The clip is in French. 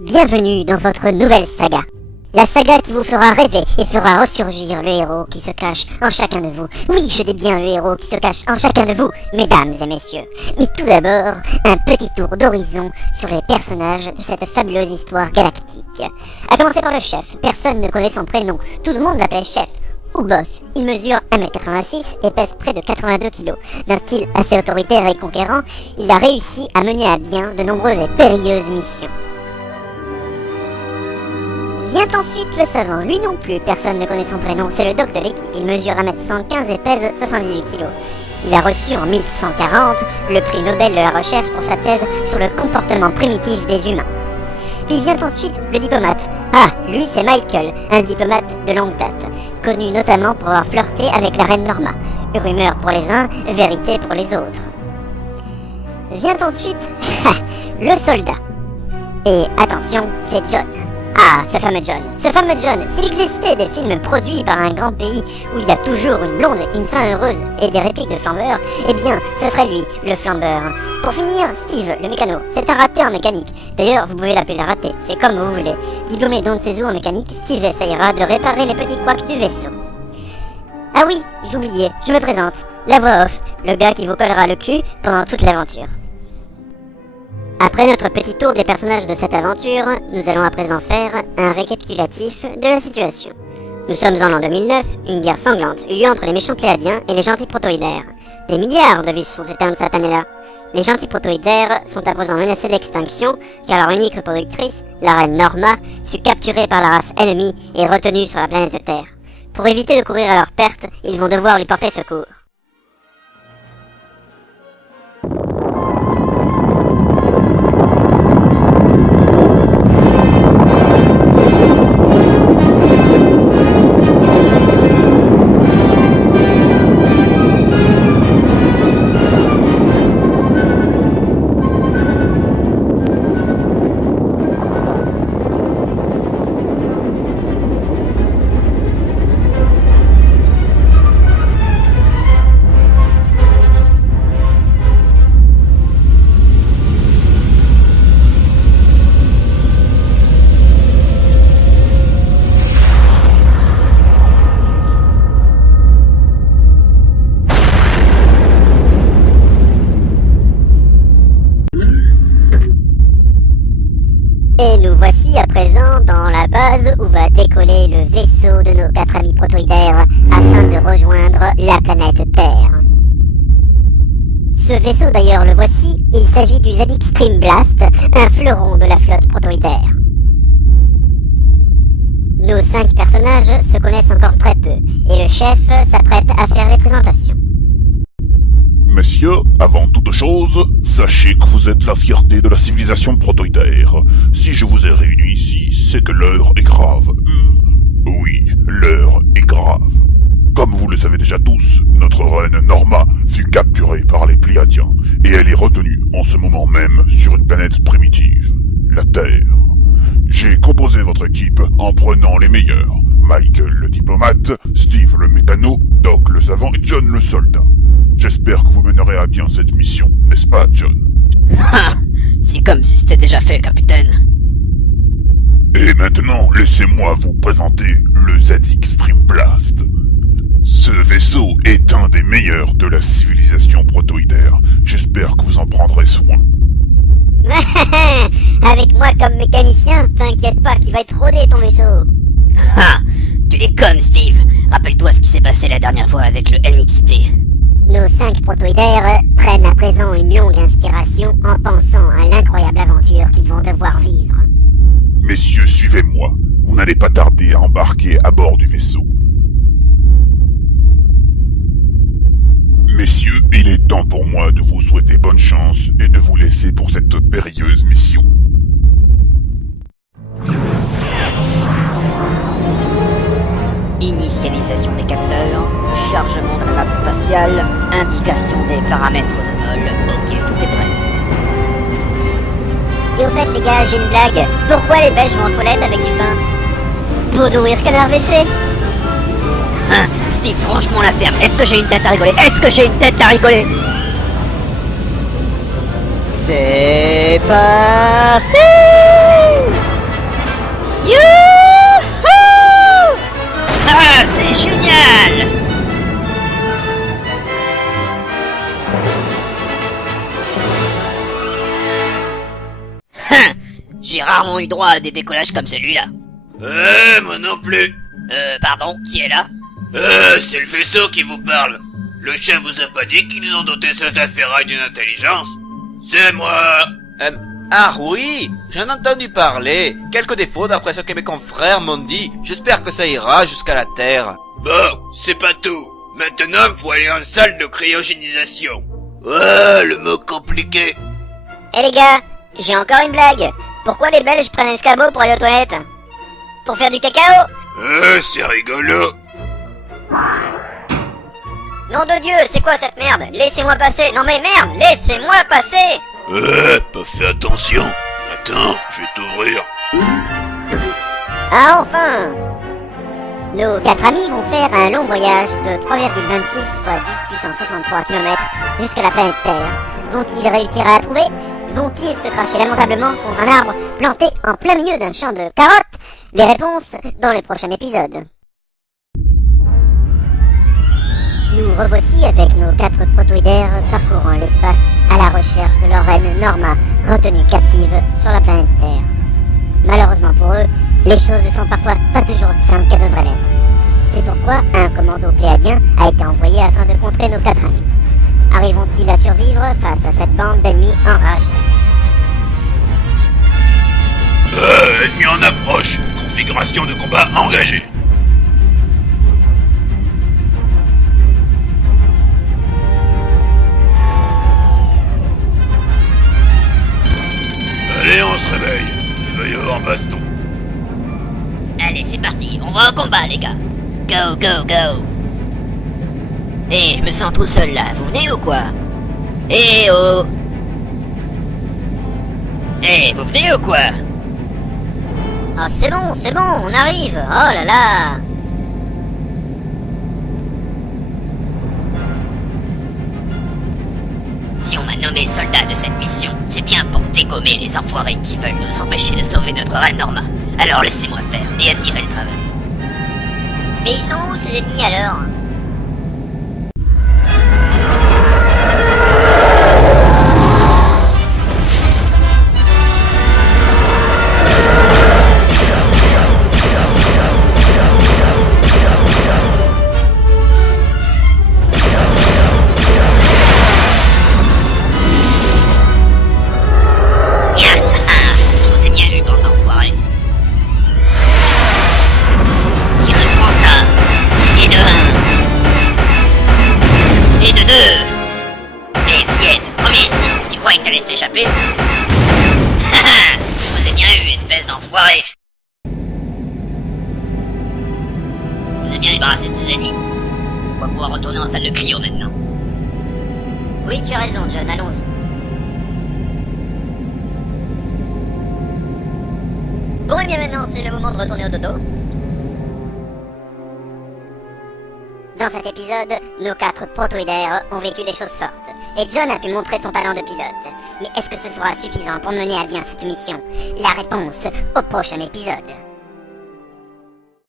Bienvenue dans votre nouvelle saga. La saga qui vous fera rêver et fera ressurgir le héros qui se cache en chacun de vous. Oui, je dis bien le héros qui se cache en chacun de vous, mesdames et messieurs. Mais tout d'abord, un petit tour d'horizon sur les personnages de cette fabuleuse histoire galactique. A commencer par le chef, personne ne connaît son prénom, tout le monde l'appelle chef. Ou boss, il mesure 1m86 et pèse près de 82 kg. D'un style assez autoritaire et conquérant, il a réussi à mener à bien de nombreuses et périlleuses missions. Vient ensuite le savant, lui non plus, personne ne connaît son prénom, c'est le doc de l'équipe, il mesure 1m75 et pèse 78 kg. Il a reçu en 1140 le prix Nobel de la recherche pour sa thèse sur le comportement primitif des humains. Puis vient ensuite le diplomate. Ah, lui c'est Michael, un diplomate de longue date, connu notamment pour avoir flirté avec la reine Norma. Rumeur pour les uns, vérité pour les autres. Vient ensuite le soldat. Et attention, c'est John. Ah, ce fameux John, s'il existait des films produits par un grand pays où il y a toujours une blonde, une fin heureuse et des répliques de flambeur, eh bien, ce serait lui, le flambeur. Pour finir, Steve, le mécano, c'est un raté en mécanique. D'ailleurs, vous pouvez l'appeler le raté, c'est comme vous voulez. Diplômé d'on ne sait où en mécanique, Steve essayera de réparer les petits couacs du vaisseau. Ah oui, j'oubliais, je me présente, la voix off, le gars qui vous collera le cul pendant toute l'aventure. Après notre petit tour des personnages de cette aventure, nous allons à présent faire un récapitulatif de la situation. Nous sommes en l'an 2009, une guerre sanglante eut lieu entre les méchants pléiadiens et les gentils protoïdaires. Des milliards de vies sont éteintes cette année-là. Les gentils protoïdaires sont à présent menacés d'extinction, car leur unique reproductrice, la reine Norma, fut capturée par la race ennemie et retenue sur la planète Terre. Pour éviter de courir à leur perte, ils vont devoir lui porter secours. Et nous voici à présent dans la base où va décoller le vaisseau de nos 4 amis protoïdaires afin de rejoindre la planète Terre. Ce vaisseau d'ailleurs le voici, il s'agit du ZX Stream Blast, un fleuron de la flotte protoïdaire. Nos 5 personnages se connaissent encore très peu, et le chef s'apprête à faire les présentations. Messieurs, avant toute chose, sachez que vous êtes la fierté de la civilisation protoïdaire. Si je vous ai réunis ici, c'est que l'heure est grave. Oui, l'heure est grave. Comme vous le savez déjà tous, notre reine Norma fut capturée par les Pléiadiens, et elle est retenue en ce moment même sur une planète primitive, la Terre. J'ai composé votre équipe en prenant les meilleurs. Michael le diplomate, Steve le mécano, Doc le savant et John le soldat. J'espère que vous mènerez à bien cette mission, n'est-ce pas, John? Ah, c'est comme si c'était déjà fait, capitaine. Et maintenant, laissez-moi vous présenter le ZX Stream Blast. Ce vaisseau est un des meilleurs de la civilisation protoïdaire. J'espère que vous en prendrez soin. Avec moi comme mécanicien, t'inquiète pas qu'il va être rodé ton vaisseau. Ah, tu les connes, Steve. Rappelle-toi ce qui s'est passé la dernière fois avec le MXT. Nos 5 protoïdaires prennent à présent une longue inspiration en pensant à l'incroyable aventure qu'ils vont devoir vivre. Messieurs, suivez-moi. Vous n'allez pas tarder à embarquer à bord du vaisseau. Messieurs, il est temps pour moi de vous souhaiter bonne chance et de vous laisser pour cette périlleuse mission. Initialisation des capteurs, chargement de la nappe spatiale, indication des paramètres de vol. Ok, tout est prêt. Et au fait les gars, j'ai une blague. Pourquoi les Belges vont aux toilettes avec du pain? Pour nourrir Canard WC. Hein, Steve, franchement la ferme, est-ce que j'ai une tête à rigoler? Est-ce que j'ai une tête à rigoler? C'est parti! J'ai rarement eu droit à des décollages comme celui-là. Moi non plus. Pardon, qui est là? C'est le vaisseau qui vous parle. Le chef vous a pas dit qu'ils ont doté cet affairail d'une intelligence? C'est moi. Ah oui, j'en ai entendu parler. Quelques défauts d'après ce que mes confrères m'ont dit. J'espère que ça ira jusqu'à la Terre. Bon, c'est pas tout. Maintenant, faut aller en salle de cryogénisation. Ouais, le mot compliqué. Eh les gars, j'ai encore une blague. Pourquoi les Belges prennent un escabeau pour aller aux toilettes? Pour faire du cacao? C'est rigolo. Nom de Dieu, c'est quoi cette merde? Laissez-moi passer. Non mais merde, laissez-moi passer. Pas fait attention. Attends, je vais t'ouvrir. Ah enfin! Nos 4 amis vont faire un long voyage de 3,26 fois 10 puissance 63 km jusqu'à la planète Terre. Vont-ils réussir à la trouver? Vont-ils se cracher lamentablement contre un arbre planté en plein milieu d'un champ de carottes? Les réponses dans le prochain épisode. Nous revoici avec nos 4 protoïdaires parcourant l'espace à la recherche de leur reine Norma, retenue captive sur la planète Terre. Malheureusement pour eux, les choses ne sont parfois pas toujours aussi simples qu'elles devraient l'être. C'est pourquoi un commando pléadien a été envoyé afin de contrer nos 4 amis. Arriveront-ils à survivre face à cette bande d'ennemis enragés? Ennemi en approche. Configuration de combat engagée. Allez, on se réveille. Il va y avoir baston. Allez, c'est parti, on va au combat, les gars. Go, go, go. Je me sens tout seul là, vous venez ou quoi? Oh. Vous venez ou quoi? Oh c'est bon, on arrive. Oh là là. Si on m'a nommé soldat de cette mission, c'est bien pour dégommer les enfoirés qui veulent nous empêcher de sauver notre reine Norma. Alors laissez-moi faire et admirez le travail. Mais ils sont où ces ennemis alors? Échapper. Je vous ai bien eu, espèce d'enfoiré. Je vous ai bien débarrassé de ses ennemis. On va pouvoir retourner en salle de cryo maintenant. Oui, tu as raison, John, allons-y. Bon, et bien maintenant, c'est le moment de retourner au dodo. Dans cet épisode, nos 4 protoïdaires ont vécu des choses fortes, et John a pu montrer son talent de pilote. Mais est-ce que ce sera suffisant pour mener à bien cette mission? La réponse au prochain épisode.